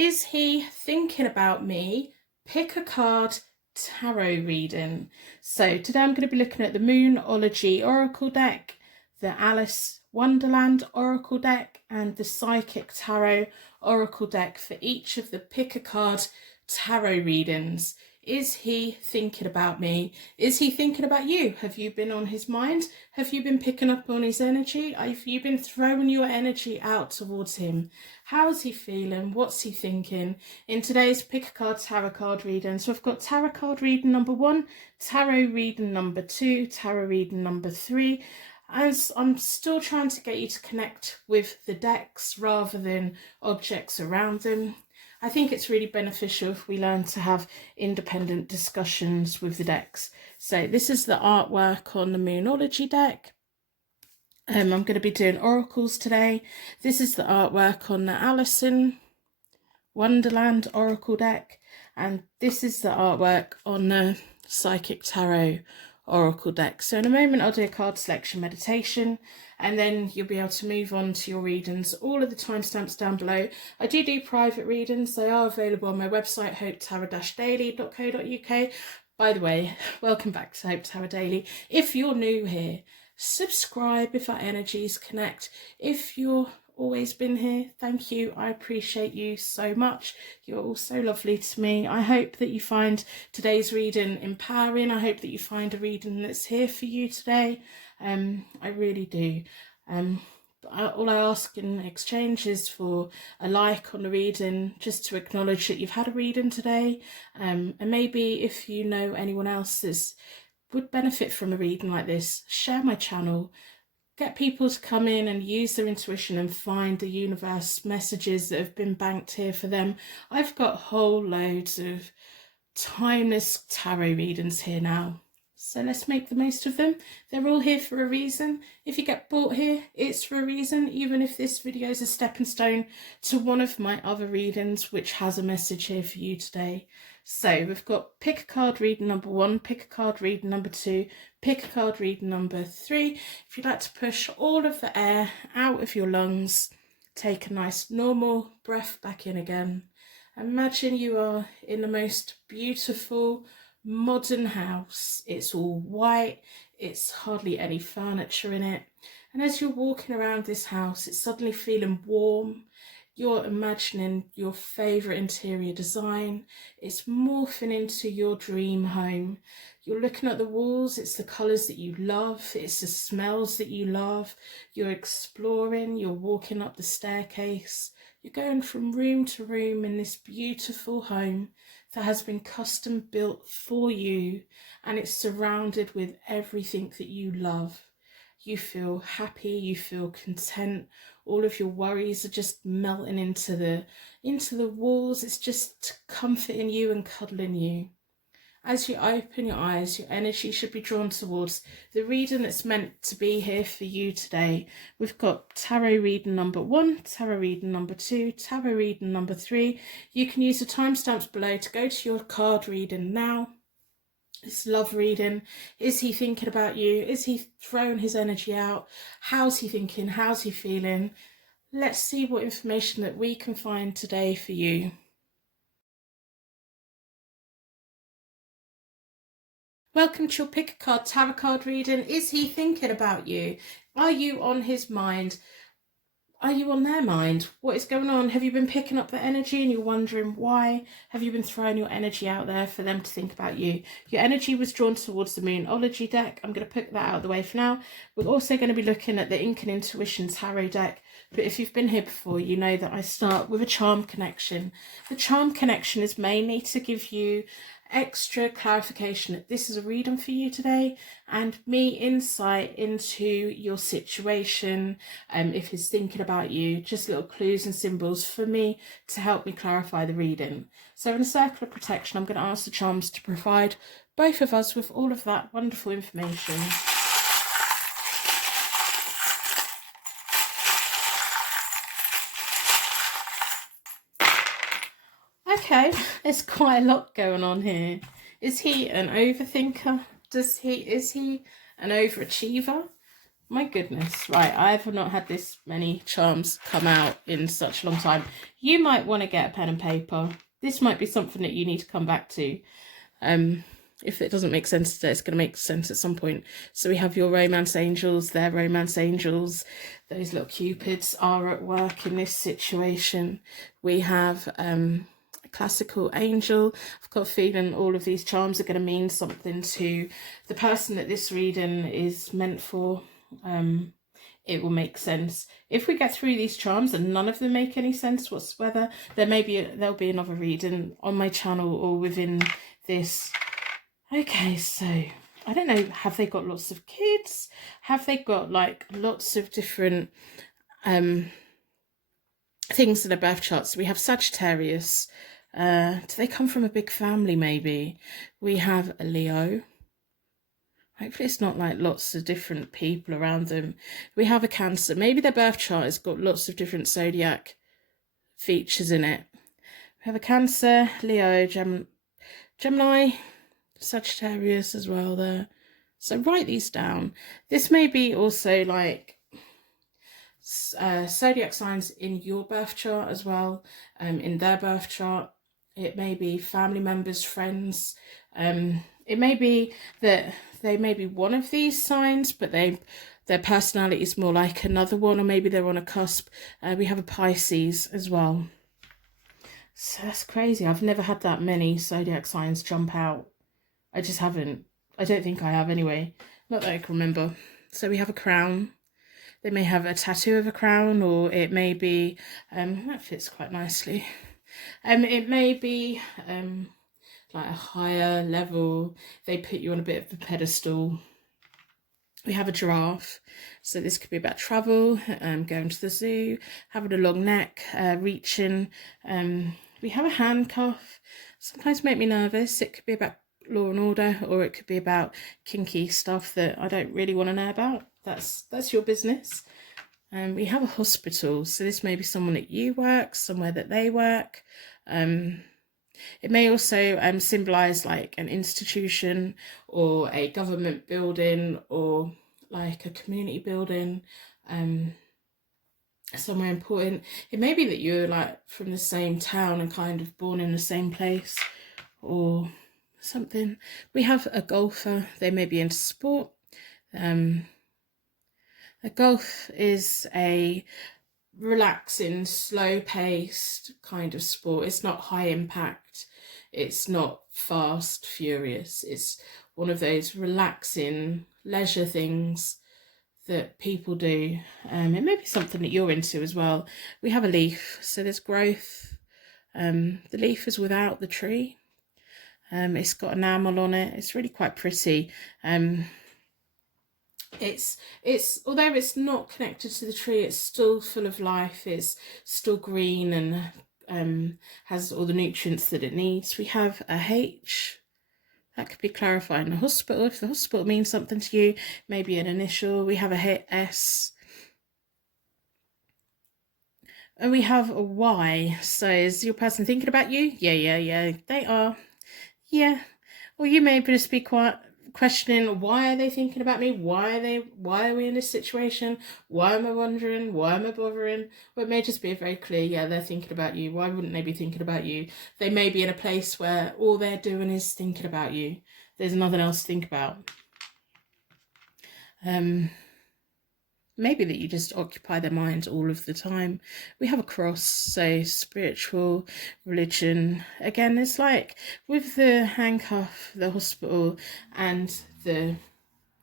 Is he thinking about me? Pick a card tarot reading. So today I'm going to be looking at the Moonology Oracle deck, the Alice Wonderland Oracle deck, and the Psychic Tarot Oracle deck for each of the pick a card tarot readings. Is he thinking about me? Is he thinking about you? Have you been on his mind? Have you been picking up on his energy? Have you been throwing your energy out towards him? How's he feeling? What's he thinking? In today's pick a card tarot card reading. So I've got tarot card reading number 1, tarot reading number 2, tarot reading number 3. As I'm still trying to get you to connect with the decks rather than objects around them. I think it's really beneficial if we learn to have independent discussions with the decks. So this is the artwork on the Moonology deck. I'm going to be doing oracles today. This is the artwork on the Alice Wonderland Oracle deck. And this is the artwork on the Psychic Tarot Oracle deck. So in a moment I'll do a card selection meditation, and then you'll be able to move on to your readings. All of the timestamps down below. I do private readings. They are available on my website, hopetarot-daily.co.uk. By the way, welcome back to Hope Tarot Daily. If you're new here, subscribe if our energies connect. If you're always been here, thank you. I appreciate you so much. You're all so lovely to me. I hope that you find today's reading empowering. I hope that you find a reading that's here for you today. I really do. All I ask in exchange is for a like on the reading, just to acknowledge that you've had a reading today. And maybe if you know anyone else that would benefit from a reading like this, share my channel. Get people to come in and use their intuition and find the universe messages that have been banked here for them. I've got whole loads of timeless tarot readings here now. So let's make the most of them. They're all here for a reason. If you get bought here, it's for a reason, even if this video is a stepping stone to one of my other readings, which has a message here for you today. So we've got pick a card reading number 1, pick a card reading number 2, pick a card reading number 3. If you'd like to push all of the air out of your lungs, take a nice normal breath back in again. Imagine you are in the most beautiful modern house. It's all white, it's hardly any furniture in it, and as you're walking around this house, it's suddenly feeling warm. You're imagining your favourite interior design. It's morphing into your dream home. You're looking at the walls, it's the colours that you love, it's the smells that you love. You're exploring, you're walking up the staircase, you're going from room to room in this beautiful home that has been custom built for you, and it's surrounded with everything that you love. You feel happy, you feel content. All of your worries are just melting into the walls. It's just comforting you and cuddling you. As you open your eyes, your energy should be drawn towards the reading that's meant to be here for you today. We've got tarot reading number 1, tarot reading number 2, tarot reading number 3. You can use the timestamps below to go to your card reading now. This love reading. Is he thinking about you? Is he throwing his energy out? How's he thinking? How's he feeling? Let's see what information that we can find today for you. Welcome to your pick a card tarot card reading. Is he thinking about you? Are you on his mind? Are you on their mind? What is going on? Have you been picking up the energy and you're wondering why? Have you been throwing your energy out there for them to think about you? Your energy was drawn towards the Moonology deck. I'm going to put that out of the way for now. We're also going to be looking at the Ink and Intuition Tarot deck. But if you've been here before, you know that I start with a charm connection. The charm connection is mainly to give you extra clarification that this is a reading for you today, and me insight into your situation. If he's thinking about you, just little clues and symbols for me to help me clarify the reading. So in a circle of protection, I'm going to ask the charms to provide both of us with all of that wonderful information. Okay, there's quite a lot going on here. Is he an overthinker? Is he an overachiever? My goodness, right, I've not had this many charms come out in such a long time. You might want to get a pen and paper. This might be something that you need to come back to. If it doesn't make sense today, it's going to make sense at some point. So we have your romance angels, their romance angels. Those little cupids are at work in this situation. We have a classical angel. I've got a feeling all of these charms are going to mean something to the person that this reading is meant for. It will make sense. If we get through these charms and none of them make any sense whatsoever, there'll be another reading on my channel or within this. Okay, so I don't know, have they got lots of kids? Have they got like lots of different things in their birth charts? We have Sagittarius. Do they come from a big family maybe? We have a Leo. Hopefully it's not like lots of different people around them. We have a Cancer. Maybe their birth chart has got lots of different zodiac features in it. We have a Cancer, Leo, Gemini, Sagittarius as well there. So write these down. This may be also like zodiac signs in your birth chart as well, in their birth chart. It may be family members, friends. It may be that they may be one of these signs, but their personality is more like another one, or maybe they're on a cusp. We have a Pisces as well. So that's crazy. I've never had that many zodiac signs jump out. I just haven't. I don't think I have anyway. Not that I can remember. So we have a crown. They may have a tattoo of a crown, or it may be, that fits quite nicely. It may be like a higher level. They put you on a bit of a pedestal. We have a giraffe. So this could be about travel, going to the zoo, having a long neck, reaching. We have a handcuff. Sometimes make me nervous. It could be about law and order, or it could be about kinky stuff that I don't really want to know about. That's your business. We have a hospital. So this may be someone that you work, somewhere that they work. It may also symbolize like an institution or a government building, or like a community building, somewhere important. It may be that you're like from the same town and kind of born in the same place or something. We have a golfer. They may be into sport. A golf is a relaxing, slow-paced kind of sport. It's not high impact. It's not fast, furious. It's one of those relaxing leisure things that people do. It may be something that you're into as well. We have a leaf, so there's growth. The leaf is without the tree. It's got enamel on it. It's really quite pretty. It's although it's not connected to the tree, it's still full of life. It's still green and has all the nutrients that it needs. We have a H. That could be clarifying the hospital. If the hospital means something to you, maybe an initial. We have a S. And we have a Y. So is your person thinking about you? Yeah, they are. Yeah. Or you may just be quite questioning, why are they thinking about me? Why are we in this situation? Why am I wondering? Why am I bothering? Or it may just be very clear, yeah, they're thinking about you. Why wouldn't they be thinking about you? They may be in a place where all they're doing is thinking about you. There's nothing else to think about. Maybe that you just occupy their mind all of the time. We have a cross, so spiritual, religion. Again, it's like with the handcuff, the hospital, and the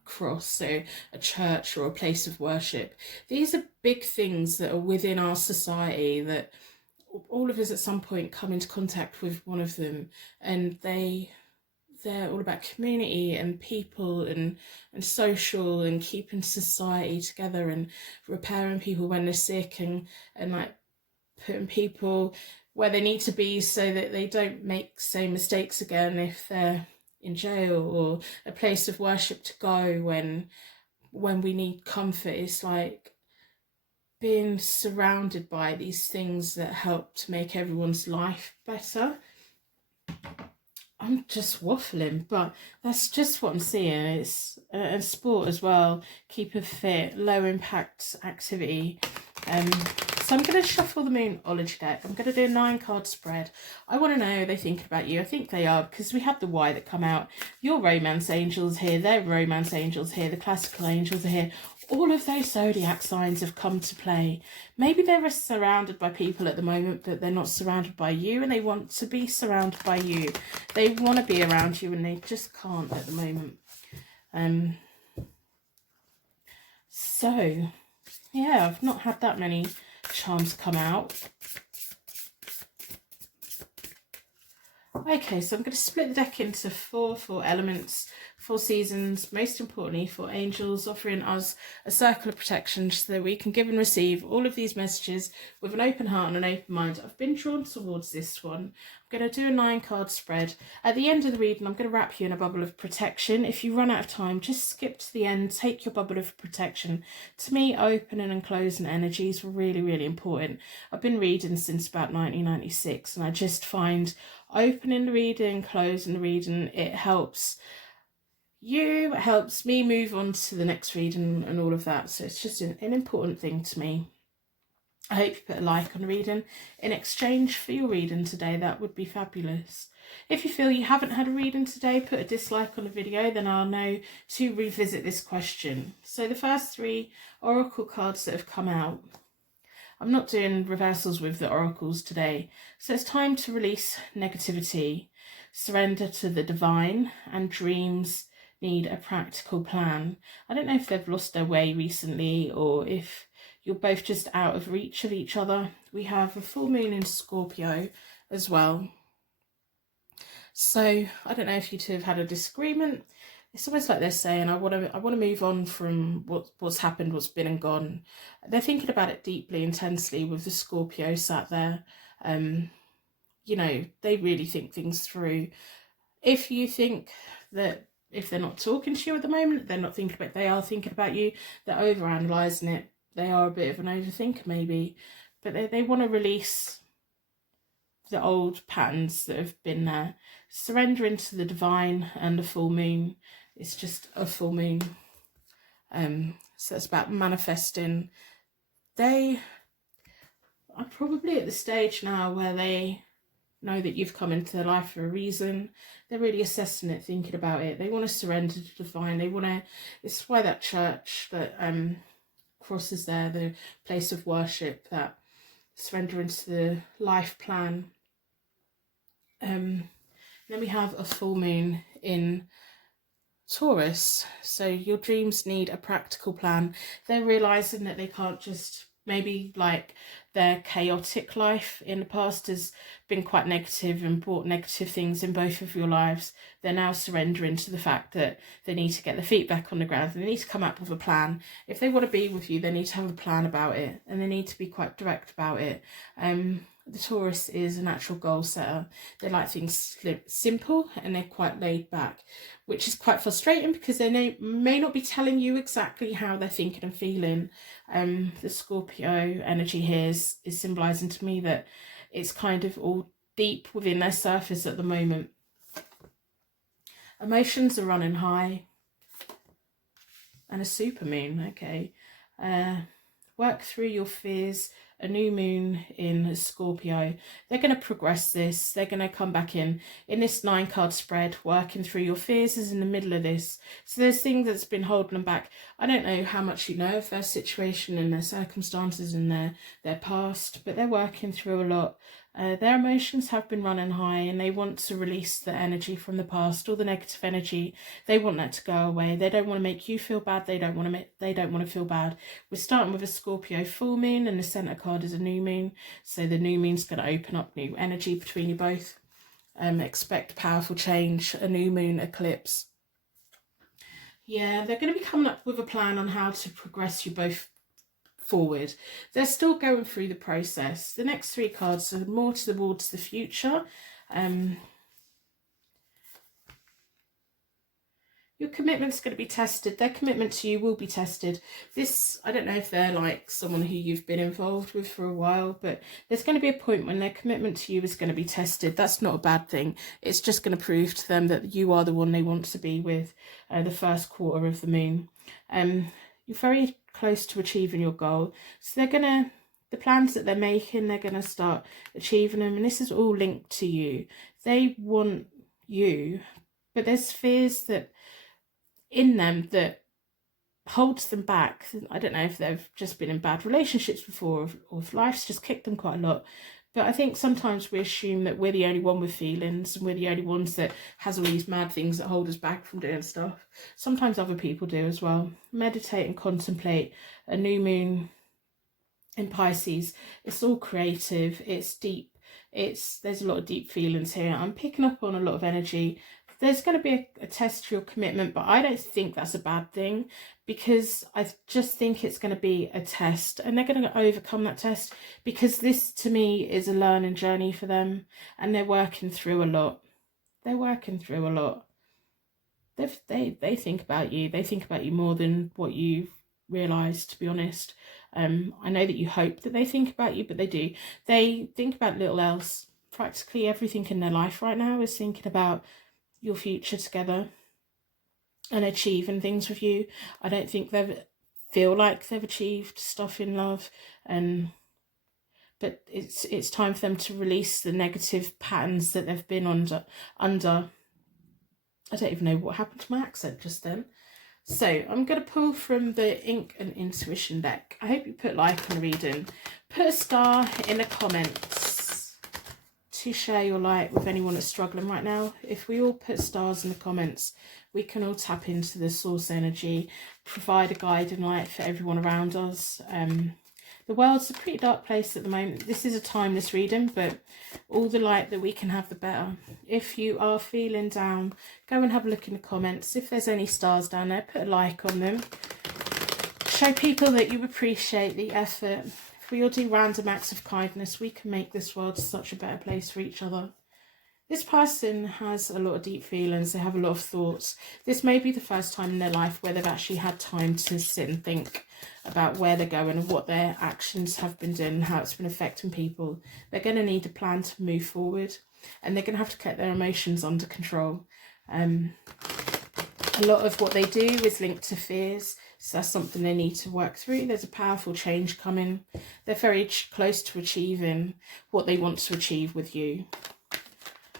cross, so a church or a place of worship. These are big things that are within our society that all of us at some point come into contact with one of them, and they're all about community and people and social and keeping society together and repairing people when they're sick and like putting people where they need to be so that they don't make same mistakes again if they're in jail, or a place of worship to go when we need comfort. It's like being surrounded by these things that help to make everyone's life better. I'm just waffling, but that's just what I'm seeing. It's a sport as well, keep it fit, low impact activity. So I'm going to shuffle the Moonology deck. I'm going to do a 9-card spread. I want to know, are they thinking about you? I think they are, because we had the Y that come out. Your romance angels here, their romance angels here, the classical angels are here. All of those zodiac signs have come to play. Maybe they're surrounded by people at the moment, but they're not surrounded by you, and they want to be surrounded by you. They want to be around you, and they just can't at the moment. So, yeah, I've not had that many charms come out. Okay, so I'm going to split the deck into four elements, 4 seasons, most importantly 4 angels, offering us a circle of protection so that we can give and receive all of these messages with an open heart and an open mind. I've been drawn towards this one. I'm going to do a 9-card spread. At the end of the reading, I'm going to wrap you in a bubble of protection. If you run out of time, just skip to the end, take your bubble of protection. To me, opening and closing energies were really, really important. I've been reading since about 1996, and I just find opening the reading, closing the reading, it helps you, it helps me move on to the next reading and all of that. So it's just an important thing to me. I hope you put a like on the reading in exchange for your reading today. That would be fabulous. If you feel you haven't had a reading today, put a dislike on the video, then I'll know to revisit this question. So the first 3 oracle cards that have come out, I'm not doing reversals with the oracles today. So it's time to release negativity, surrender to the divine, and dreams need a practical plan. I don't know if they've lost their way recently or if you're both just out of reach of each other. We have a full moon in Scorpio as well. So I don't know if you two have had a disagreement. It's almost like they're saying, I want to move on from what's happened, what's been and gone. They're thinking about it deeply, intensely with the Scorpio sat there. You know, they really think things through. If you think that if they're not talking to you at the moment, they're not thinking about, they are thinking about you, they're overanalyzing it. They are a bit of an overthinker maybe, but they want to release the old patterns that have been there. Surrender into the divine and the full moon. It's just a full moon. So it's about manifesting. They are probably at the stage now where they know that you've come into their life for a reason. They're really assessing it, thinking about it. They want to surrender to the divine. They want to, it's why that church that cross is there, the place of worship, that surrender into the life plan. Then we have a full moon in Taurus. So your dreams need a practical plan. They're realizing that they can't just, maybe like their chaotic life in the past has been quite negative and brought negative things in both of your lives. They're now surrendering to the fact that they need to get their feet back on the ground. They need to come up with a plan. If they want to be with you, they need to have a plan about it, and they need to be quite direct about it. The Taurus is a natural goal setter. They like things simple, and they're quite laid back, which is quite frustrating because they may not be telling you exactly how they're thinking and feeling. The Scorpio energy here is symbolising to me that it's kind of all deep within their surface at the moment. Emotions are running high. And a super moon, okay. Work through your fears. A new moon in Scorpio. They're going to progress this. They're going to come back in this 9-card spread. Working through your fears is in the middle of this. So there's things that's been holding them back. I don't know how much you know of their situation and their circumstances and their past, but they're working through a lot. Their emotions have been running high, and they want to release the energy from the past, all the negative energy. They want that to go away. They don't want to make you feel bad. They don't want to feel bad. We're starting with a Scorpio full moon, and the center card is a new moon. So the new moon's going to open up new energy between you both. Expect powerful change, a new moon eclipse. Yeah, they're going to be coming up with a plan on how to progress you both forward. They're still going through the process. The next 3 cards are more towards the future. Your commitment's going to be tested. Their commitment to you will be tested. This, I don't know if they're like someone who you've been involved with for a while, but there's going to be a point when their commitment to you is going to be tested. That's not a bad thing. It's just going to prove to them that you are the one they want to be with. The first quarter of the moon. You're very close to achieving your goal. So the plans that they're making, they're going to start achieving them. And this is all linked to you. They want you, but there's fears that in them that holds them back. I don't know if they've just been in bad relationships before, or if life's just kicked them quite a lot. But I think sometimes we assume that we're the only one with feelings, and we're the only ones that has all these mad things that hold us back from doing stuff. Sometimes other people do as well. Meditate and contemplate a new moon in Pisces. It's all creative, it's deep, there's a lot of deep feelings here. I'm picking up on a lot of energy. There's going to be a test for your commitment, but I don't think that's a bad thing, because I just think it's going to be a test, and they're going to overcome that test, because this to me is a learning journey for them, and they're working through a lot. They think about you. They think about you more than what you've realised, to be honest. I know that you hope that they think about you, but they do. They think about little else. Practically everything in their life right now is thinking about your future together and achieving things with you. I don't think they feel like they've achieved stuff in love, but it's time for them to release the negative patterns that they've been under. I don't even know what happened to my accent just then. So I'm going to pull from the Ink and Intuition deck. I hope you put like on the reading. Put a star in the comments to share your light with anyone that's struggling right now. If we all put stars in the comments, we can all tap into the source energy, provide a guiding light for everyone around us. The world's a pretty dark place at the moment. This is a timeless reading, but all the light that we can have, the better. If you are feeling down, go and have a look in the comments. If there's any stars down there, put a like on them. Show people that you appreciate the effort. If we all do random acts of kindness, we can make this world such a better place for each other. This person has a lot of deep feelings. They have a lot of thoughts. This may be the first time in their life where they've actually had time to sit and think about where they're going and what their actions have been doing and how it's been affecting people. They're going to need a plan to move forward, and they're going to have to get their emotions under control. A lot of what they do is linked to fears, so that's something they need to work through. There's a powerful change coming. They're very close to achieving what they want to achieve with you.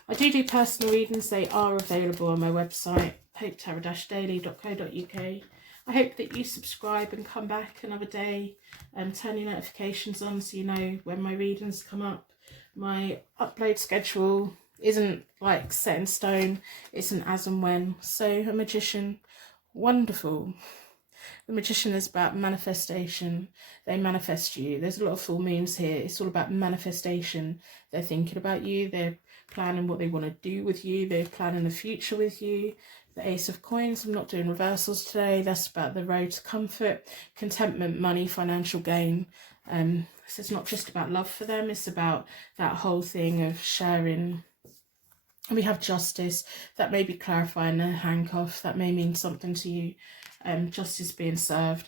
I do personal readings. They are available on my website, hopetarot-daily.co.uk. I hope that you subscribe and come back another day and turn your notifications on so you know when my readings come up. My upload schedule isn't like set in stone. It's an as and when. So a magician, wonderful. The magician is about manifestation. They manifest you. There's a lot of full moons here. It's all about manifestation. They're thinking about you. They're planning what they want to do with you. They're planning the future with you. The Ace of Coins. I'm not doing reversals today. That's about the road to comfort, contentment, money, financial gain. So it's not just about love for them. It's about that whole thing of sharing. And we have justice. That may be clarifying a handcuff. That may mean something to you. Justice being served.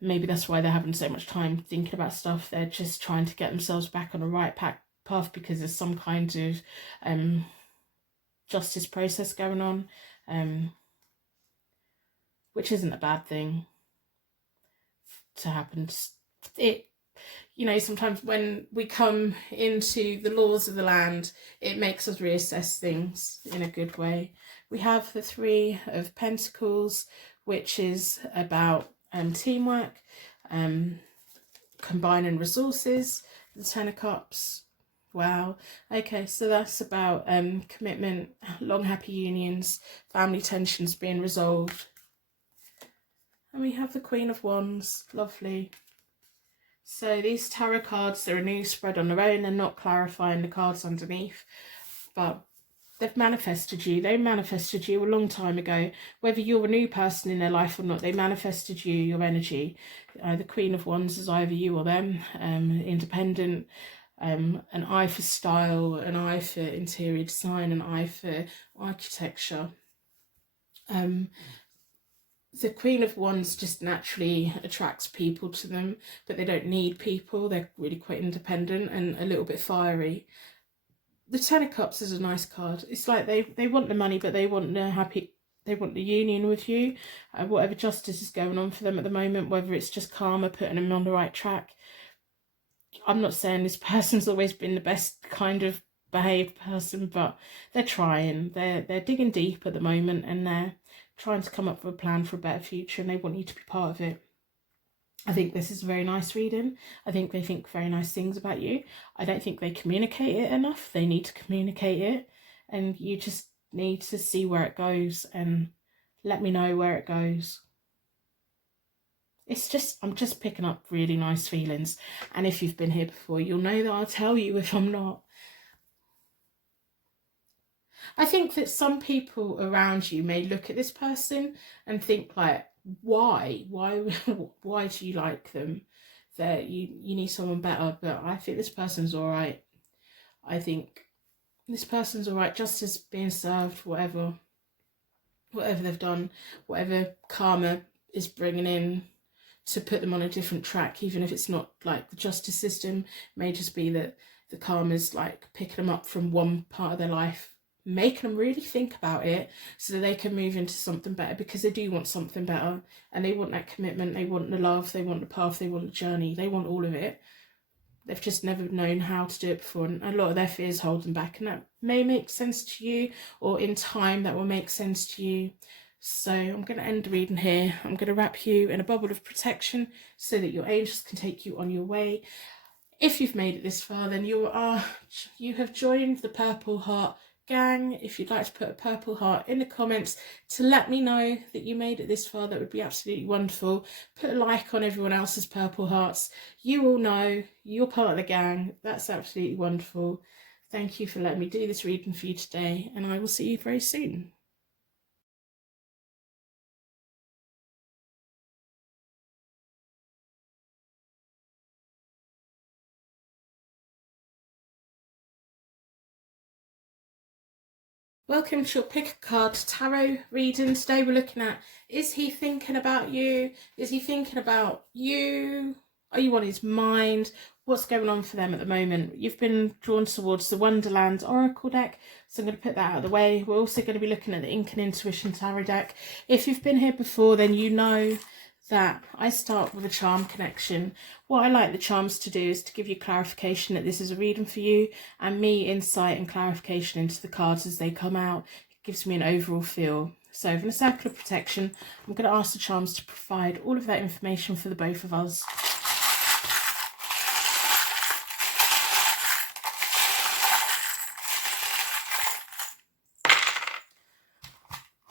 Maybe that's why they're having so much time thinking about stuff. They're just trying to get themselves back on the right path because there's some kind of justice process going on, which isn't a bad thing to happen. Sometimes when we come into the laws of the land, it makes us reassess things in a good way. We have the Three of Pentacles, which is about teamwork, combining resources. The Ten of Cups. Wow. Okay, so that's about commitment, long happy unions, family tensions being resolved. And we have the Queen of Wands. Lovely. So these tarot cards, they're a new spread on their own. They're not clarifying the cards underneath, but they've manifested you. They manifested you a long time ago. Whether you're a new person in their life or not, they manifested you, your energy. The Queen of Wands is either you or them, independent, an eye for style, an eye for interior design, an eye for architecture. The Queen of Wands just naturally attracts people to them, but they don't need people. They're really quite independent and a little bit fiery. The Ten of Cups is a nice card. It's like they want the money, but they want the union with you. Whatever justice is going on for them at the moment, whether it's just karma putting them on the right track. I'm not saying this person's always been the best kind of behaved person, but they're trying. They're digging deep at the moment, and they're trying to come up with a plan for a better future, and they want you to be part of it. I think this is a very nice reading. I think they think very nice things about you. I don't think they communicate it enough. They need to communicate it, and you just need to see where it goes and let me know where it goes. It's just, I'm just picking up really nice feelings. And if you've been here before, you'll know that I'll tell you if I'm not. I think that some people around you may look at this person and think like, why do you like them? That you need someone better. But I think this person's all right. I think this person's all right. Justice being served, whatever they've done, whatever karma is bringing in to put them on a different track, even if it's not like the justice system, it may just be that the karma's like picking them up from one part of their life, making them really think about it so that they can move into something better, because they do want something better, and they want that commitment, they want the love, they want the path, they want the journey, they want all of it. They've just never known how to do it before, and a lot of their fears hold them back, and that may make sense to you, or in time that will make sense to you. So I'm going to end the reading here. I'm going to wrap you in a bubble of protection so that your angels can take you on your way. If you've made it this far, then you have joined the Purple Heart gang. If you'd like to put a purple heart in the comments to let me know that you made it this far, that would be absolutely wonderful. Put a like on everyone else's purple hearts. You all know you're part of the gang. That's absolutely wonderful. Thank you for letting me do this reading for you today, and I will see you very soon. Welcome to your Pick a Card Tarot reading. Today we're looking at, is he thinking about you? Is he thinking about you? Are you on his mind? What's going on for them at the moment? You've been drawn towards the Wonderland Oracle deck, so I'm going to put that out of the way. We're also going to be looking at the Ink and Intuition Tarot deck. If you've been here before, then you know that I start with a charm connection. What I like the charms to do is to give you clarification that this is a reading for you, and me insight and clarification into the cards as they come out. It gives me an overall feel. So for the circle of protection, I'm going to ask the charms to provide all of that information for the both of us.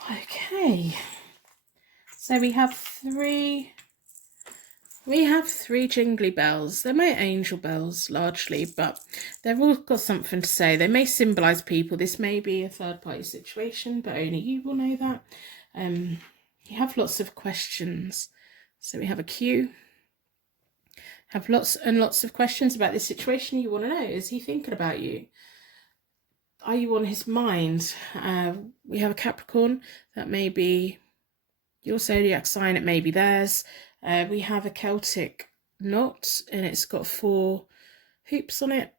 Okay, so we have three jingly bells. They're my angel bells largely, but they've all got something to say. They may symbolise people. This may be a third party situation, but only you will know that. You have lots of questions. So we have a queue. Have lots and lots of questions about this situation. You want to know, is he thinking about you? Are you on his mind? We have a Capricorn. That may be your zodiac sign. It may be theirs. We have a Celtic knot, and it's got 4 hoops on it.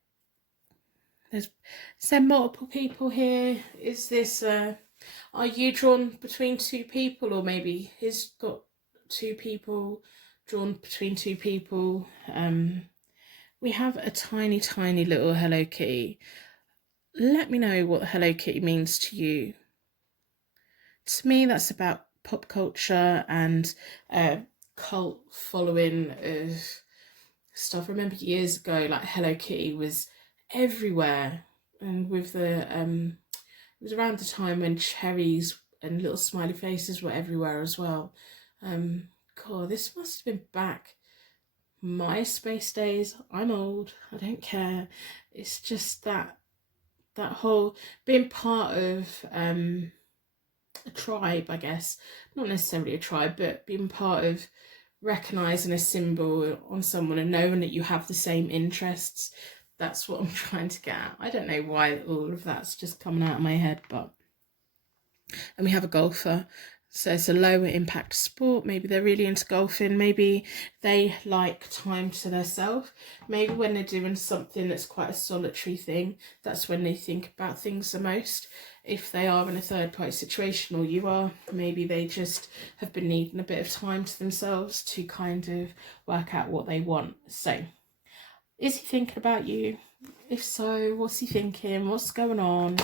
There's multiple people here. Is this, are you drawn between 2 people, or maybe he's got 2 people drawn between 2 people? We have a tiny, tiny little Hello Kitty. Let me know what the Hello Kitty means to you. To me, that's about pop culture and cult following of stuff. I remember years ago, like Hello Kitty was everywhere, and with the it was around the time when cherries and little smiley faces were everywhere as well. God, this must have been back MySpace days. I'm old, I don't care. It's just that whole being part of a tribe, I guess, not necessarily a tribe, but being part of recognising a symbol on someone and knowing that you have the same interests. That's what I'm trying to get at. I don't know why all of that's just coming out of my head, but And we have a golfer. So it's a lower impact sport. Maybe they're really into golfing. Maybe they like time to themselves. Maybe when they're doing something that's quite a solitary thing, that's when they think about things the most. If they are in a third party situation, or you are, maybe they just have been needing a bit of time to themselves to kind of work out what they want. So is he thinking about you? If so, what's he thinking? What's going on?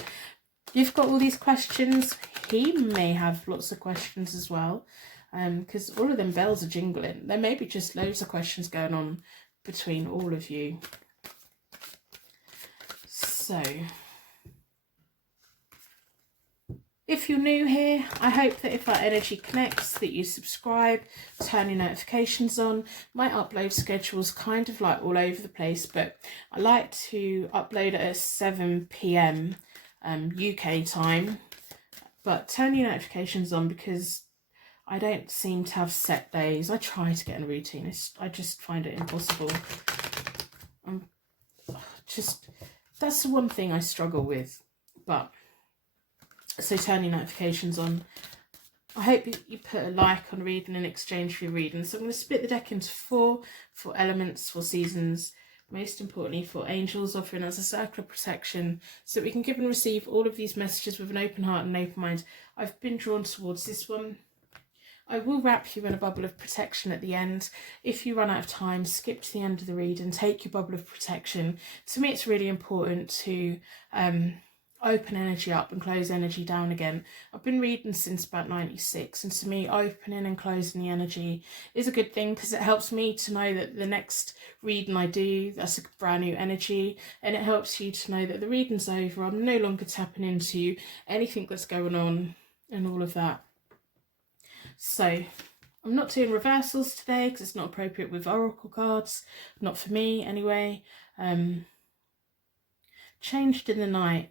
You've got all these questions. He may have lots of questions as well, because all of them bells are jingling. There may be just loads of questions going on between all of you. So, if you're new here, I hope that if our energy connects, that you subscribe, turn your notifications on. My upload schedule's kind of like all over the place, but I like to upload at 7 p.m. UK time, but turn your notifications on because I don't seem to have set days. I try to get in a routine. I just find it impossible. That's the one thing I struggle with. But so turn your notifications on. I hope you put a like on reading in exchange for your reading. So I'm going to split the deck into four elements, 4 seasons. Most importantly, for angels, offering us a circle of protection so that we can give and receive all of these messages with an open heart and an open mind. I've been drawn towards this one. I will wrap you in a bubble of protection at the end. If you run out of time, skip to the end of the read and take your bubble of protection. To me, it's really important to open energy up and close energy down again. I've been reading since about 96, and to me opening and closing the energy is a good thing because it helps me to know that the next reading I do, that's a brand new energy, and it helps you to know that the reading's over. I'm no longer tapping into anything that's going on and all of that. So I'm not doing reversals today because it's not appropriate with oracle cards, not for me anyway. Changed in the night.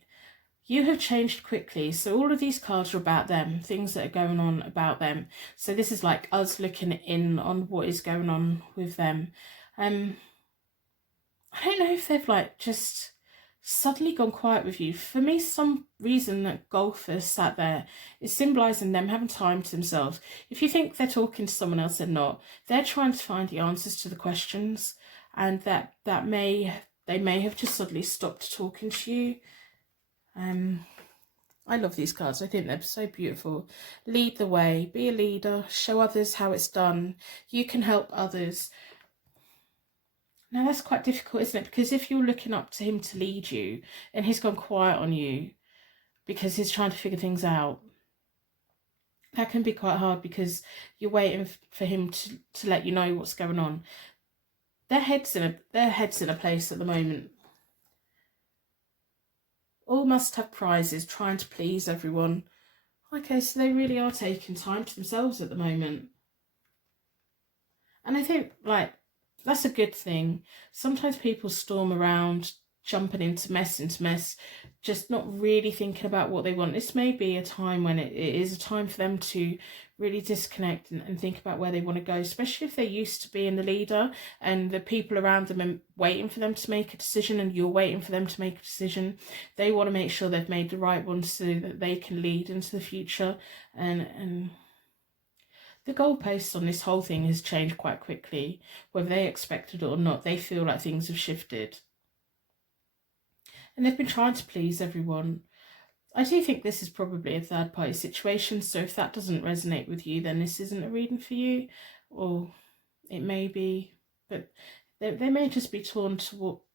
You have changed quickly. So all of these cards are about them, things that are going on about them. So this is like us looking in on what is going on with them. I don't know if they've like just suddenly gone quiet with you. For me, some reason that golfers sat there is symbolising them having time to themselves. If you think they're talking to someone else, they're not. They're trying to find the answers to the questions, and they may have just suddenly stopped talking to you. I love these cards. I think they're so beautiful. Lead the way. Be a leader. Show others how it's done. You can help others. Now, that's quite difficult, isn't it? Because if you're looking up to him to lead you and he's gone quiet on you because he's trying to figure things out, that can be quite hard because you're waiting for him to let you know what's going on. Their head's in a place at the moment. All must have prizes, trying to please everyone. Okay, so they really are taking time to themselves at the moment. And I think, like, that's a good thing. Sometimes people storm around, jumping into mess, just not really thinking about what they want. This may be a time when it is a time for them to really disconnect and think about where they want to go, especially if they're used to being the leader and the people around them are waiting for them to make a decision and you're waiting for them to make a decision. They want to make sure they've made the right one so that they can lead into the future. And the goalposts on this whole thing has changed quite quickly. Whether they expected it or not, they feel like things have shifted. And they've been trying to please everyone. I do think this is probably a third party situation, so if that doesn't resonate with you, then this isn't a reading for you, or it may be, but they may just be torn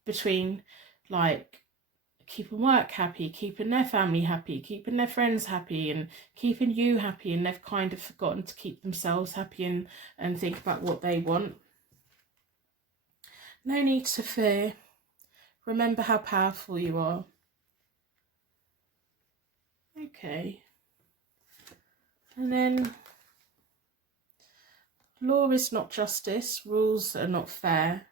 between like keeping work happy, keeping their family happy, keeping their friends happy, and keeping you happy, and they've kind of forgotten to keep themselves happy and think about what they want. No need to fear. Remember how powerful you are. Okay. And then, law is not justice, rules are not fair.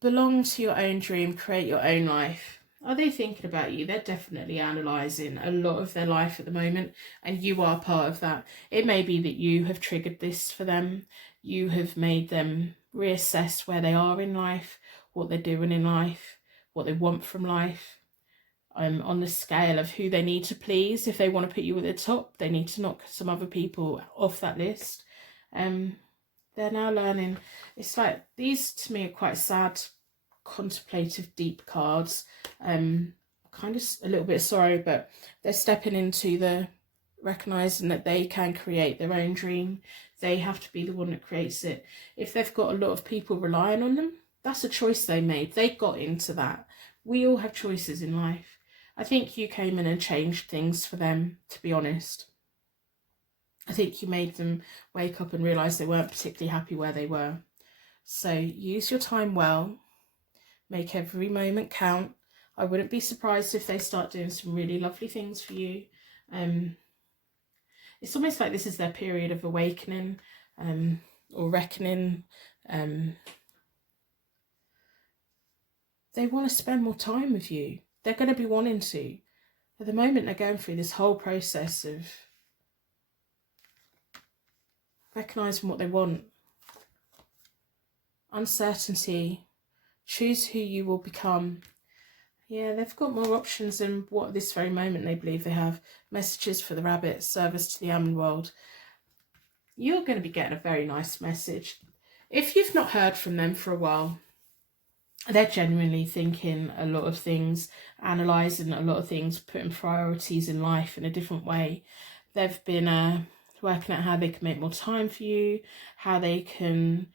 Belong to your own dream, create your own life. Are they thinking about you? They're definitely analysing a lot of their life at the moment, and you are part of that. It may be that you have triggered this for them. You have made them reassess where they are in life, what they're doing in life, what they want from life. on the scale of who they need to please. If they want to put you at the top, they need to knock some other people off that list. They're now learning. It's like, these to me are quite sad, contemplative, deep cards. Kind of a little bit sorry, but they're stepping into the recognizing that they can create their own dream. They have to be the one that creates it. If they've got a lot of people relying on them, that's a choice they made. They got into that. We all have choices in life. I think you came in and changed things for them, to be honest. I think you made them wake up and realise they weren't particularly happy where they were. So use your time well. Make every moment count. I wouldn't be surprised if they start doing some really lovely things for you. It's almost like this is their period of awakening or reckoning. They want to spend more time with you. They're going to be wanting to. At the moment, they're going through this whole process of recognising what they want. Uncertainty. Choose who you will become. Yeah, they've got more options than what at this very moment they believe they have. Messages for the rabbit, service to the animal world. You're going to be getting a very nice message. If you've not heard from them for a while, they're genuinely thinking a lot of things, analysing a lot of things, putting priorities in life in a different way. They've been working out how they can make more time for you, how they can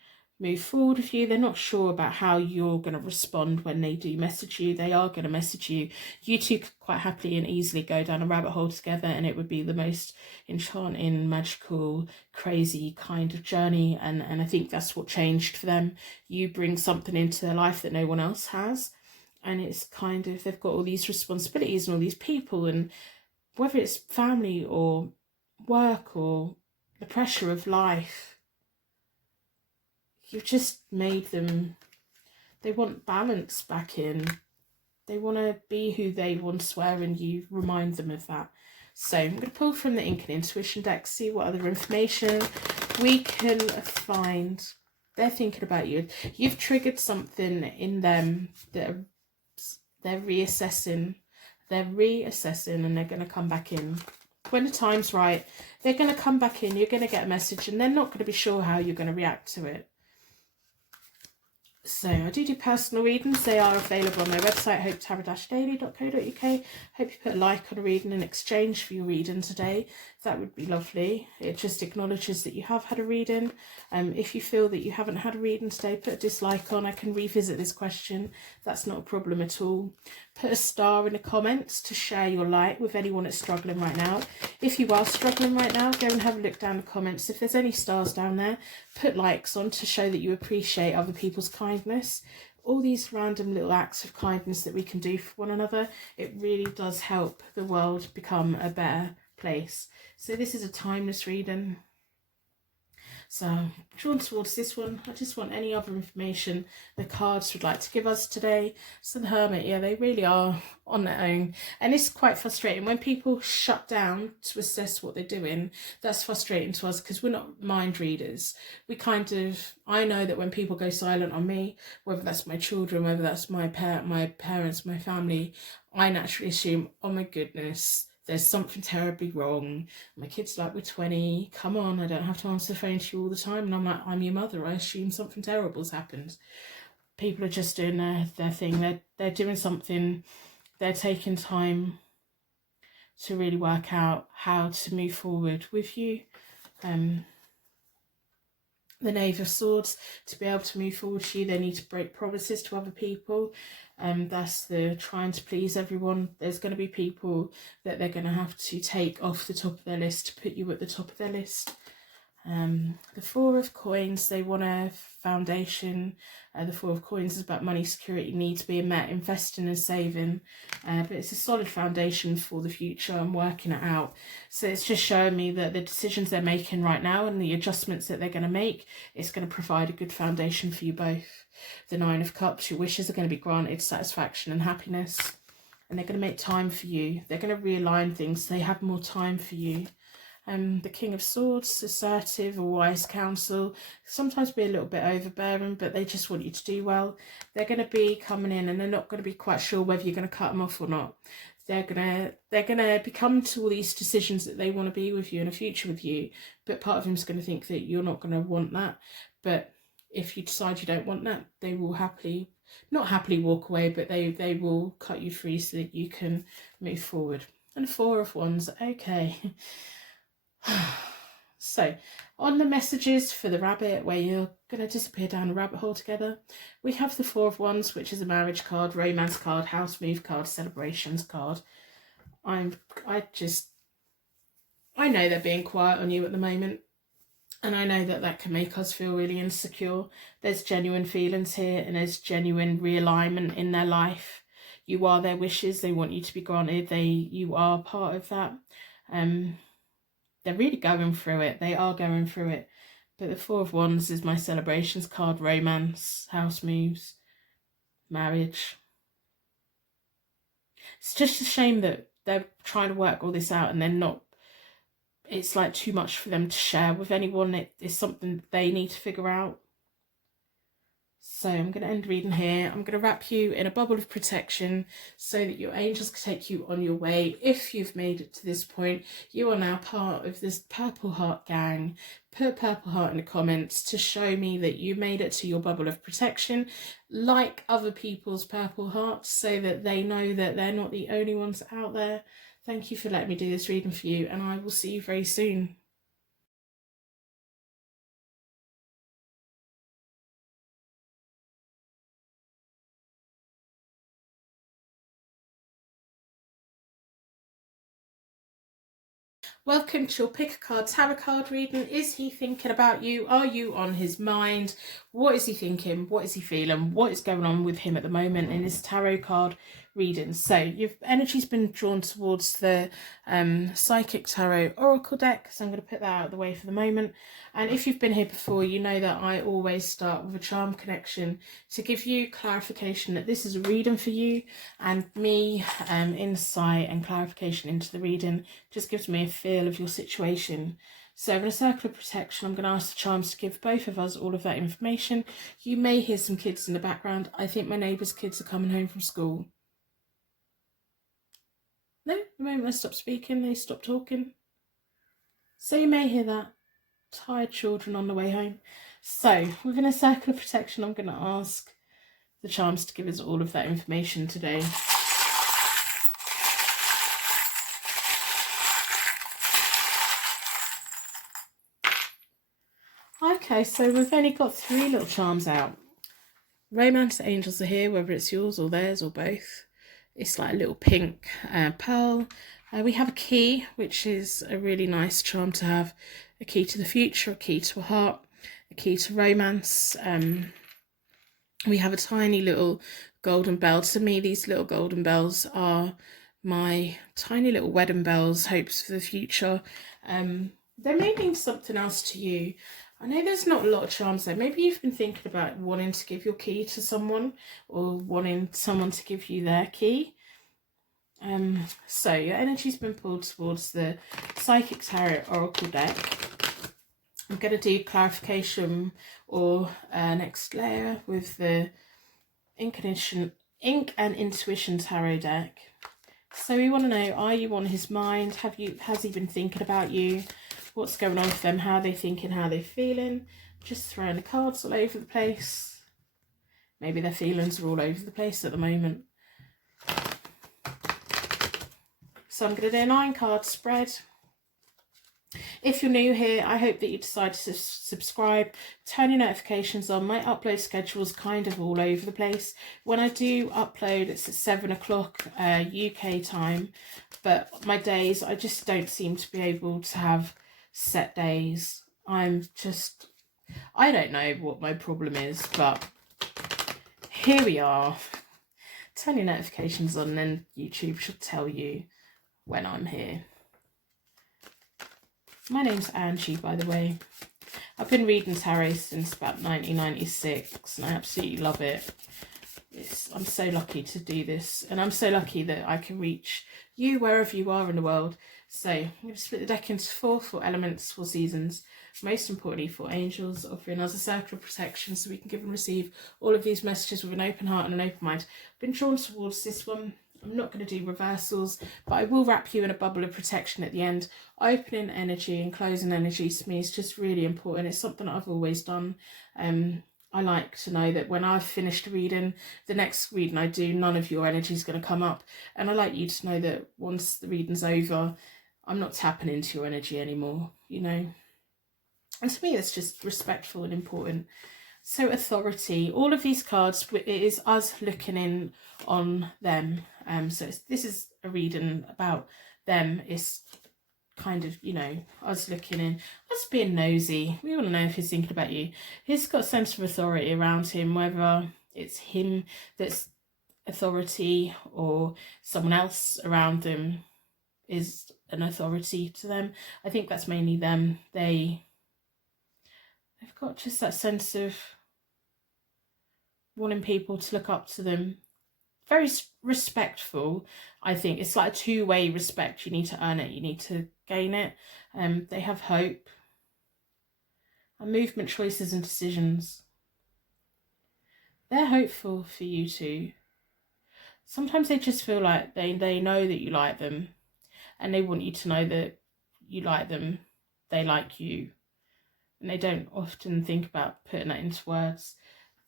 move forward with you. They're not sure about how you're going to respond when they do message you. They are going to message you. You two could quite happily and easily go down a rabbit hole together, and it would be the most enchanting, magical, crazy kind of journey. And I think that's what changed for them. You bring something into their life that no one else has, and it's kind of, they've got all these responsibilities and all these people, and whether it's family or work or the pressure of life, you've just made them, they want balance back in. They want to be who they once were, and you remind them of that. So I'm going to pull from the Ink and Intuition deck, see what other information we can find. They're thinking about you. You've triggered something in them that they're reassessing. They're reassessing, and they're going to come back in. When the time's right, they're going to come back in. You're going to get a message, and they're not going to be sure how you're going to react to it. So I do personal readings. They are available on my website, hopetarot-daily.co.uk. Hope you put a like on a reading in exchange for your reading today. That would be lovely. It just acknowledges that you have had a reading. If you feel that you haven't had a reading today, put a dislike on. I can revisit this question. That's not a problem at all. Put a star in the comments to share your light with anyone that's struggling right now. If you are struggling right now, go and have a look down the comments. If there's any stars down there, put likes on to show that you appreciate other people's kindness. All these random little acts of kindness that we can do for one another, it really does help the world become a better place. So this is a timeless reading. So I'm drawn towards this one. I just want any other information the cards would like to give us today. So the Hermit, yeah, they really are on their own. And it's quite frustrating when people shut down to assess what they're doing. That's frustrating to us because we're not mind readers. We kind of, I know that when people go silent on me, whether that's my children, whether that's my parents, my family, I naturally assume, oh my goodness, there's something terribly wrong. My kid's like, we're 20, come on, I don't have to answer the phone to you all the time. And I'm like, I'm your mother, I assume something terrible's happened. People are just doing their thing. They're doing something. They're taking time to really work out how to move forward with you. The Knave of Swords, to be able to move forward to you, they need to break promises to other people. That's the trying to please everyone. There's going to be people that they're going to have to take off the top of their list to put you at the top of their list. The Four of Coins, they want a foundation. The Four of Coins is about money, security, needs being met, investing and saving. But it's a solid foundation for the future and working it out. So it's just showing me that the decisions they're making right now and the adjustments that they're going to make, it's going to provide a good foundation for you both. The Nine of Cups, your wishes are going to be granted, satisfaction and happiness. And they're going to make time for you. They're going to realign things so they have more time for you. The King of Swords, assertive or wise counsel, sometimes be a little bit overbearing, but they just want you to do well. They're going to be coming in and they're not going to be quite sure whether you're going to cut them off or not. They're gonna become to all these decisions that they want to be with you in a future with you, but part of them's going to think that you're not going to want that. But if you decide you don't want that, they will not happily walk away, but they will cut you free so that you can move forward. And Four of Wands, okay. So, on the messages for the rabbit, where you're going to disappear down a rabbit hole together, we have the Four of Wands, which is a marriage card, romance card, house move card, celebrations card. I know they're being quiet on you at the moment, and I know that can make us feel really insecure. There's genuine feelings here, and there's genuine realignment in their life. You are their wishes. They want you to be granted. You are part of that. They're really going through it. They are going through it. But the Four of Wands is my celebrations card, romance, house moves, marriage. It's just a shame that they're trying to work all this out and they're not. It's like too much for them to share with anyone. It is something they need to figure out. So I'm going to end reading here. I'm going to wrap you in a bubble of protection so that your angels can take you on your way. If you've made it to this point, you are now part of this Purple Heart gang. Put Purple Heart in the comments to show me that you made it to your bubble of protection, like other people's Purple Hearts, so that they know that they're not the only ones out there. Thank you for letting me do this reading for you, and I will see you very soon. Welcome to your Pick a Card Tarot card reading. Is he thinking about you? Are you on his mind? What is he thinking? What is he feeling? What is going on with him at the moment in his tarot card reading? So your energy's been drawn towards the Psychic Tarot Oracle deck, so I'm going to put that out of the way for the moment. And if you've been here before, you know that I always start with a charm connection to give you clarification that this is a reading for you, and me insight and clarification into the reading just gives me a feel of your situation. So in a circle of protection, I'm going to ask the charms to give both of us all of that information. You may hear some kids in the background. I think my neighbour's kids are coming home from school. No, the moment I stop speaking, they stop talking. So you may hear that. Tired children on the way home. So within a circle of protection, I'm going to ask the charms to give us all of that information today. Okay, so we've only got 3 little charms out. Romance angels are here, whether it's yours or theirs or both. It's like a little pink pearl. We have a key, which is a really nice charm to have. A key to the future, a key to a heart, a key to romance. We have a tiny little golden bell. To me, these little golden bells are my tiny little wedding bells, hopes for the future. They may mean something else to you. I know there's not a lot of charms there. Maybe you've been thinking about wanting to give your key to someone, or wanting someone to give you their key. So your energy's been pulled towards the Psychic Tarot Oracle deck. I'm going to do clarification or next layer with the Ink and Intuition Tarot deck. So we want to know, are you on his mind? Has he been thinking about you? What's going on with them? How are they thinking? How are they feeling? Just throwing the cards all over the place. Maybe their feelings are all over the place at the moment. So I'm going to do a 9-card spread. If you're new here, I hope that you decide to subscribe, turn your notifications on. My upload schedule is kind of all over the place. When I do upload, it's at 7 o'clock UK time, but my days, I just don't seem to be able to have set days. I don't know what my problem is, but here we are. Turn your notifications on, and then YouTube should tell you when I'm here. My name's Angie, by the way. I've been reading tarot since about 1996, and I absolutely love it. I'm so lucky to do this, and I'm so lucky that I can reach you wherever you are in the world. So I'm going to split the deck into 4 for elements, 4 seasons, most importantly 4 angels, offering us a circle of protection so we can give and receive all of these messages with an open heart and an open mind. I've been drawn towards this one. I'm not going to do reversals, but I will wrap you in a bubble of protection at the end. Opening energy and closing energy to me is just really important. It's something that I've always done. I like to know that when I've finished reading, the next reading I do, none of your energy is going to come up. And I like you to know that once the reading's over, I'm not tapping into your energy anymore, you know. And to me, it's just respectful and important. So authority, all of these cards, it is us looking in on them. So this is a reading about them. It's kind of, you know, us looking in, us being nosy. We want to know if he's thinking about you. He's got a sense of authority around him, whether it's him that's authority or someone else around them is an authority to them. I think that's mainly them. They've got just that sense of wanting people to look up to them. Very respectful. I think it's like a two-way respect. You need to earn it, you need to gain it. They have hope and movement, choices and decisions. They're hopeful for you too. Sometimes they just feel like they know that you like them, and they want you to know that you like them, they like you, and they don't often think about putting that into words.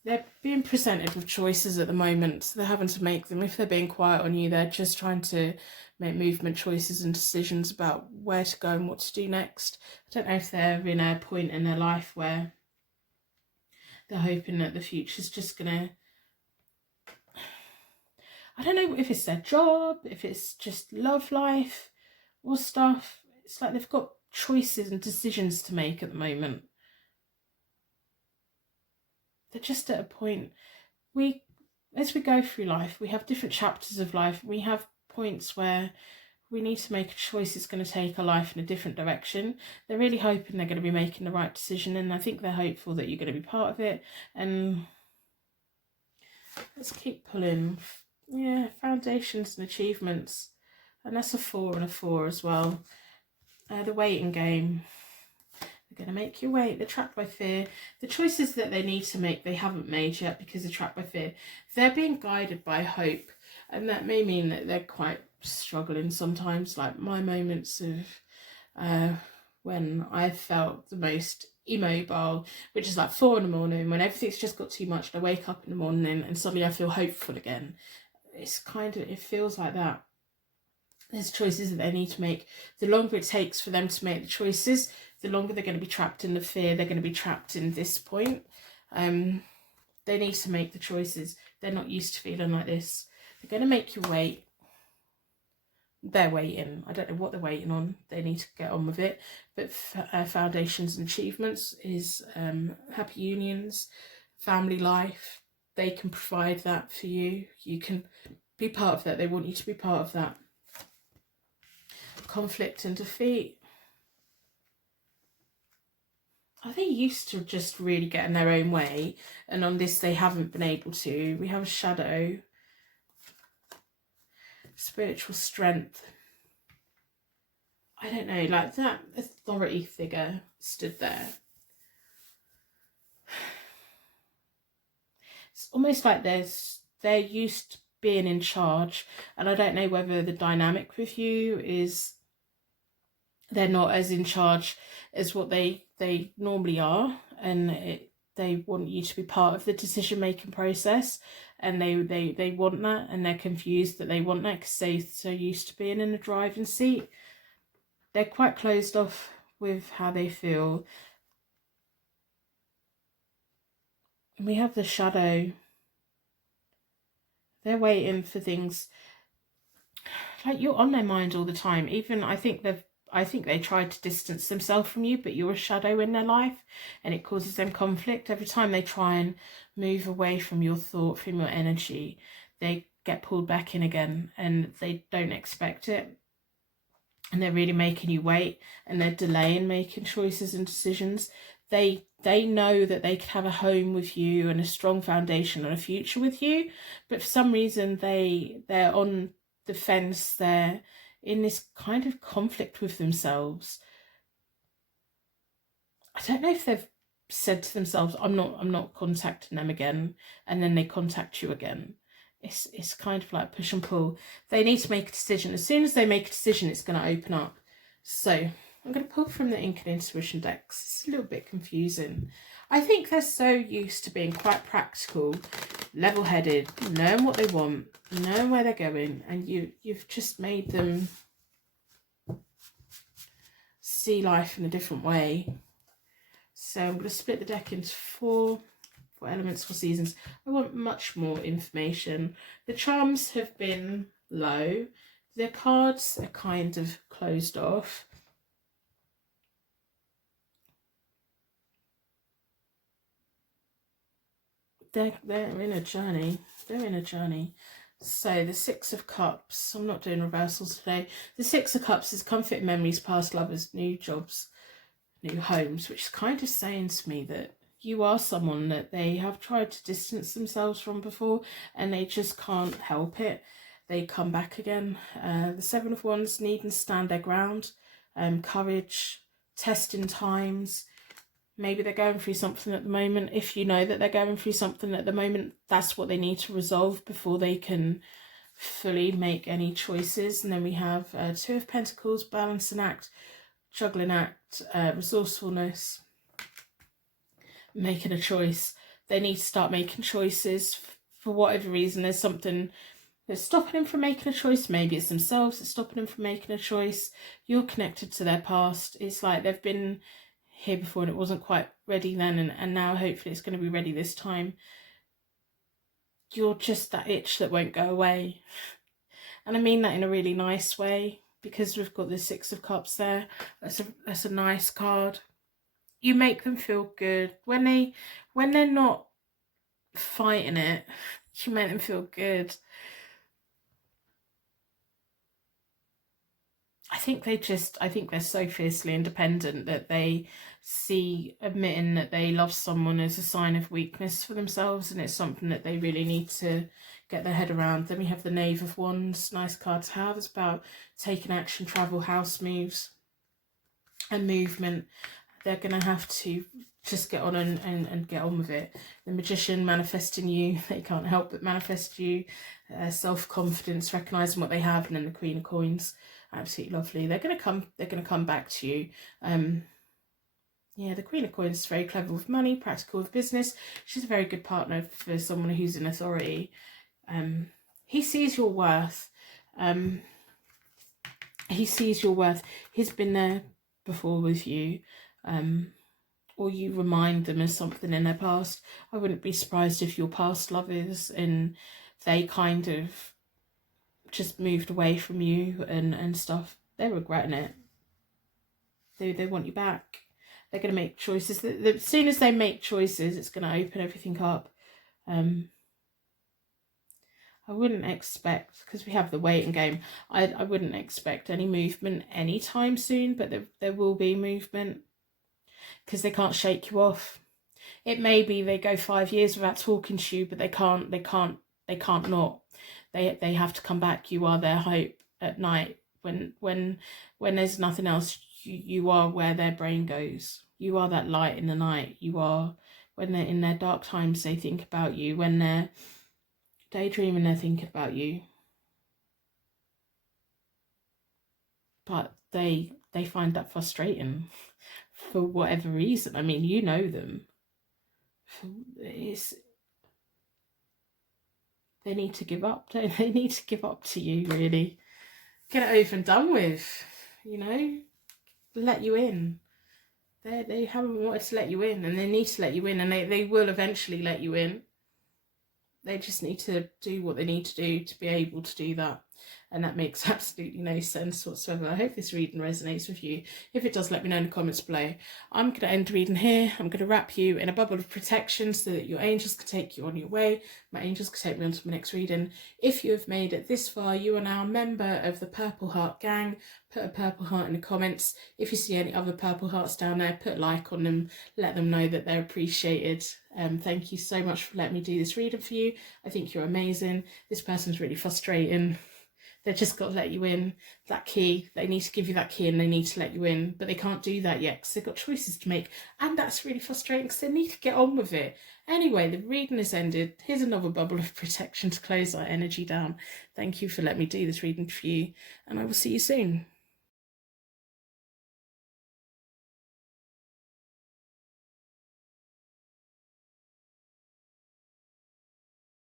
They're being presented with choices at the moment, so they're having to make them. If they're being quiet on you, they're just trying to make movement choices and decisions about where to go and what to do next. I don't know if they're in a point in their life where they're hoping that the future's just gonna... I don't know if it's their job, if it's just love life or stuff. It's like they've got choices and decisions to make at the moment. They're just at a point, as we go through life, we have different chapters of life. We have points where we need to make a choice that's going to take our life in a different direction. They're really hoping they're going to be making the right decision, and I think they're hopeful that you're going to be part of it. And let's keep pulling. Yeah, foundations and achievements. And that's a 4 and a 4 as well. The waiting game. They're going to make you wait. They're trapped by fear. The choices that they need to make, they haven't made yet because they're trapped by fear. They're being guided by hope. And that may mean that they're quite struggling sometimes. Like my moments of when I felt the most immobile, which is like 4 in the morning, when everything's just got too much. And I wake up in the morning and suddenly I feel hopeful again. It's kind of, it feels like that. There's choices that they need to make. The longer it takes for them to make the choices, the longer they're going to be trapped in the fear. They're going to be trapped in this point. They need to make the choices. They're not used to feeling like this. They're going to make you wait. They're waiting. I don't know what they're waiting on. They need to get on with it. But foundations and achievements is happy unions, family life. They can provide that for you. You can be part of that. They want you to be part of that. Conflict and defeat. Are they used to just really getting their own way? And on this, they haven't been able to. We have a shadow. Spiritual strength. I don't know, like that authority figure stood there. It's almost like they're used to being in charge. And I don't know whether the dynamic with you is they're not as in charge as what they normally are, and they want you to be part of the decision-making process, and they want that, and they're confused that they want that because they're so used to being in the driving seat. They're quite closed off with how they feel. And we have the shadow. They're waiting for things. Like, you're on their mind all the time. Even I think they tried to distance themselves from you, but you're a shadow in their life, and it causes them conflict. Every time they try and move away from your thought, from your energy, they get pulled back in again, and they don't expect it. And they're really making you wait, and they're delaying making choices and decisions. they know that they could have a home with you and a strong foundation and a future with you, but for some reason they're on the fence. They're in this kind of conflict with themselves. I don't know if they've said to themselves, I'm not contacting them again, and then they contact you again. It's kind of like push and pull. They need to make a decision. As soon as they make a decision, it's going to open up. So I'm going to pull from the Ink and Intuition decks. It's a little bit confusing. I think they're so used to being quite practical, level-headed, knowing what they want, knowing where they're going, and you've just made them see life in a different way. So I'm going to split the deck into four elements, 4 seasons. I want much more information. The charms have been low. The cards are kind of closed off. They're in a journey. They're in a journey. So the Six of Cups. I'm not doing reversals today. The Six of Cups is comfort, memories, past lovers, new jobs, new homes, which is kind of saying to me that you are someone that they have tried to distance themselves from before, and they just can't help it. They come back again. The Seven of Wands need and stand their ground. Courage, testing times. Maybe they're going through something at the moment. If you know that they're going through something at the moment, that's what they need to resolve before they can fully make any choices. And then we have Two of Pentacles, balance and act, juggling act, resourcefulness, making a choice. They need to start making choices. For whatever reason, there's something that's stopping them from making a choice. Maybe it's themselves that's stopping them from making a choice. You're connected to their past. It's like they've been here before and it wasn't quite ready then, and now hopefully it's going to be ready this time. You're just that itch that won't go away. And I mean that in a really nice way, because we've got the Six of Cups there. That's a nice card. You make them feel good when they're not fighting it. You make them feel good. I think they're so fiercely independent that they see admitting that they love someone as a sign of weakness for themselves, and it's something that they really need to get their head around. Then we have the Knave of Wands, nice card to have. It's about taking action, travel, house moves, and movement. They're going to have to just get on and get on with it. The Magician, manifesting you. They can't help but manifest you. Self-confidence, recognising what they have. And then the Queen of Coins. Absolutely lovely. They're going to come back to you. Yeah, the Queen of Coins is very clever with money, practical with business. She's a very good partner for someone who's in authority. He sees your worth. He sees your worth. He's been there before with you. Or you remind them of something in their past. I wouldn't be surprised if your past lovers and they kind of just moved away from you and stuff. They're regretting it. They want you back. They're going to make choices. As soon as they make choices, it's going to open everything up. I wouldn't expect, because we have the waiting game, I wouldn't expect any movement anytime soon, but there will be movement, because they can't shake you off. It may be they go 5 years without talking to you, but they can't not. They have to come back. You are their hope at night. When there's nothing else, you are where their brain goes. You are that light in the night. You are, when they're in their dark times, they think about you. When they're daydreaming, they're thinking about you. But they find that frustrating for whatever reason. I mean, you know them. They need to give up, don't they? They need to give up to you, really. Get it over and done with, you know? Let you in. They haven't wanted to let you in, and they need to let you in, and they will eventually let you in. They just need to do what they need to do to be able to do that. and that makes absolutely no sense whatsoever. I hope this reading resonates with you. If it does, let me know in the comments below. I'm going to end the reading here. I'm going to wrap you in a bubble of protection so that your angels can take you on your way. My angels can take me on to my next reading. If you have made it this far, you are now a member of the Purple Heart gang. Put a purple heart in the comments. If you see any other purple hearts down there, put a like on them. Let them know that they're appreciated. Thank you so much for letting me do this reading for you. I think you're amazing. This person's really frustrating. They've just got to let you in. That key, they need to give you that key and they need to let you in, but they can't do that yet because they've got choices to make, and that's really frustrating because they need to get on with it. Anyway, the reading has ended. Here's another bubble of protection to close our energy down. Thank you for letting me do this reading for you, and I will see you soon.